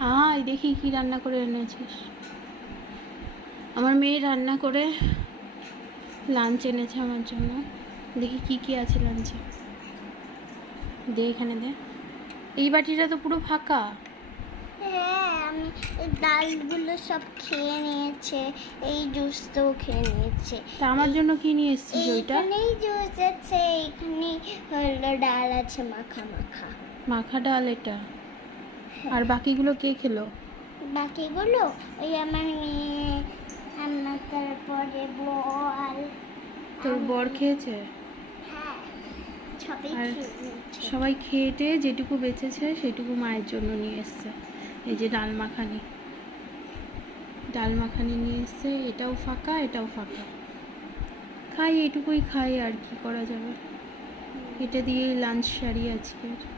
আয় দেখি কি রান্না করে এনেছিস। আমার মেয়ে রান্না করে লাঞ্চ এনেছে আমার জন্য। দেখি কি কি আছে লাঞ্চে। দে এখানে দে। এই বাটিটা তো পুরো ফাঁকা। হ্যাঁ, আমি এই ডালগুলো সব খেয়ে নিয়েছে, এই জুসটাও খেয়ে নিয়েছে। তা আমার জন্য কি নিয়ে এসেছিস ওইটা? এইখানেই জুস আছে, এইখানেই হলো ডাল আছে মাখা মাখা। মাখা ডাল এটা। আর বাকিগুলো কে খেলো? বাকিগুলো ওই আমার মেয়ে, আমার তারপরে বল। তোর বর খেয়েছে? হ্যাঁ, সবাই আর খেয়ে নিয়েছে। সবাই খেয়েটে যেটুকু বেঁচেছে সেটুকু মায়ের জন্য নিয়ে এসছে। এই যে ডাল মাখানি, ডাল মাখানি নিয়ে এসছে। এটাও ফাঁকা, এটাও ফাঁকা। খাই, এটুকুই খাই, আর কি করা যাবে। এটা দিয়ে লাঞ্চ সারি আজকের।